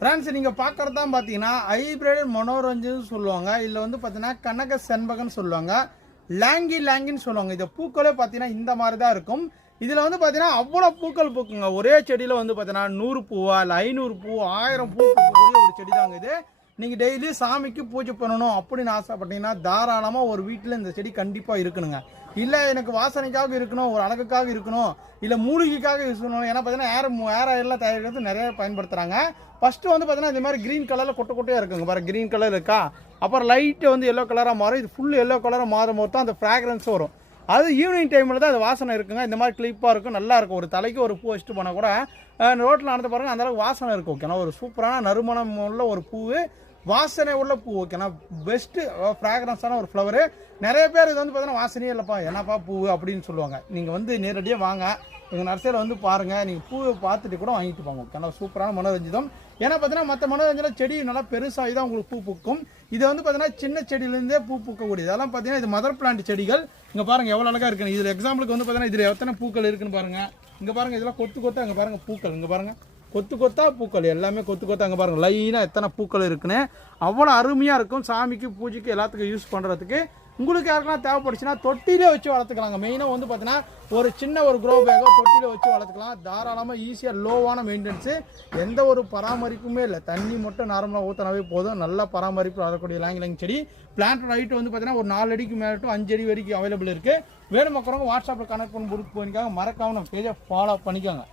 Friends நீங்கள் பார்க்குறது தான் பார்த்தீங்கன்னா ஹைப்ரிட் மனோரஞ்சன் சொல்லுவாங்க. இதில் வந்து பார்த்தீங்கன்னா கனக செண்பகன்னு சொல்லுவாங்க, லாங்கின்னு சொல்லுவாங்க. இந்த பூக்களே பார்த்தீங்கன்னா இந்த மாதிரி தான் இருக்கும். இதில் வந்து பார்த்தீங்கன்னா அவ்வளோ பூக்கள் பூக்குங்க. ஒரே செடியில் வந்து பார்த்தீங்கன்னா 100 பூவா இல்லை 500 பூ 1000 பூ பூக்கக்கூடிய ஒரு செடி தாங்க இது. நீங்கள் டெய்லி சாமிக்கு பூஜை பண்ணணும் அப்படின்னு ஆசைப்பட்டீங்கன்னா தாராளமாக ஒரு வீட்டில் இந்த செடி கண்டிப்பாக இருக்கணுங்க. இல்லை எனக்கு வாசனைக்காக இருக்கணும், ஒரு அழகுக்காக இருக்கணும், இல்லை மூலிகைக்காக யூஸ் பண்ணணும். ஏன்னா பார்த்தீங்கன்னா ஏர் ஆயிலெலாம் தயாரிக்கிறது நிறைய பயன்படுத்துகிறாங்க. ஃபஸ்ட்டு வந்து பார்த்தீங்கன்னா இந்த மாதிரி க்ரீன் கலரில் கொட்டையாக இருக்குங்க பாரு, க்ரீன் கலர் இருக்கா, அப்புறம் லைட்டு வந்து எல்லோ கலராக மாறும். இது ஃபுல் எல்லோ கலராக மாறும் போது தான் அந்த ஃப்ராக்ரன்ஸ் வரும். அது ஈவினிங் டைமில் தான் அது வாசனை இருக்குங்க. இந்த மாதிரி கிளிப்பாக இருக்கும், நல்லாயிருக்கும். ஒரு தலைக்கு ஒரு பூ வச்சுட்டு போனால் கூட ரோட்டில் நடந்து பாருங்கள், அந்தளவுக்கு வாசனை இருக்கும். ஓகேனா ஒரு சூப்பரான நறுமணம் உள்ள ஒரு பூ, வாசனை உள்ள பூ. ஓகேனா பெஸ்ட்டு ஃப்ராக்ரன்ஸான ஒரு ஃப்ளவரு. நிறைய பேர் இது வந்து பார்த்தீங்கன்னா வாசனையே இல்லைப்பா என்னப்பா பூ அப்படின்னு சொல்லுவாங்க. நீங்கள் வந்து நேரடியாக வாங்க, எங்கள் நர்சரியில் வந்து பாருங்கள், நீங்கள் பூவை பார்த்துட்டு கூட வாங்கிட்டு போங்க. ஓகேனா சூப்பரான மனோரஞ்சிதம். ஏன்னா பார்த்தீங்கன்னா மற்ற மனோரஞ்சனில் செடி நல்லா பெருசாகி தான் உங்களுக்கு பூ பூக்கும். இது வந்து பார்த்தீங்கன்னா சின்ன செடியிலேருந்தே பூ பூக்கக்கூடியது. அதெல்லாம் பார்த்தீங்கன்னா இது மதர் பிளான்ட் செடிகள். இங்கே பாருங்கள் எவ்வளோ அழகாக இருக்குன்னு. இதில் எக்ஸாம்பிளுக்கு வந்து பார்த்தீங்கன்னா இதில் எத்தனை பூக்கள் இருக்குன்னு பாருங்கள். இங்கே பாருங்கள், இதெல்லாம் கொத்து அங்கே பாருங்கள் பூக்கள். இங்கே பாருங்கள் கொத்தா பூக்கள், எல்லாமே கொத்தா அங்கே பாருங்கள் லைனாக எத்தனை பூக்கள் இருக்குன்னு. அவ்வளோ அருமையாக இருக்கும். சாமிக்கு பூஜைக்கு எல்லாத்துக்கும் யூஸ் பண்ணுறதுக்கு. உங்களுக்கு யாருக்கெல்லாம் தேவைப்படுச்சுன்னா தொட்டிலே வச்சு வளர்த்துக்கலாங்க. மெயினாக வந்து பார்த்தீங்கன்னா ஒரு சின்ன ஒரு க்ரோ பேக்கோ தொட்டியில் வச்சு வளர்த்துக்கலாம். தாராளமாக ஈஸியாக லோவான மெயின்டெனன்ஸு, எந்த ஒரு பராமரிப்புமே இல்லை. தண்ணி மட்டும் நார்மலாக ஊற்றினாவே போதும். நல்ல பராமரிப்பு வரக்கூடிய லாங்கி செடி. பிளான்ட் ஹைட் வந்து பார்த்தீங்கன்னா ஒரு 4 அடிக்கு மேலே டு 5 அடி வரைக்கும் அவைலபிள் இருக்குது. வேணும் மக்களவங்க வாட்ஸ்அப்பில் கனெக்ட் பண்ணி புக் பண்ணிக்காங்க. மறக்காமல் நம்ம பேஜை ஃபாலோ பண்ணிக்கோங்க.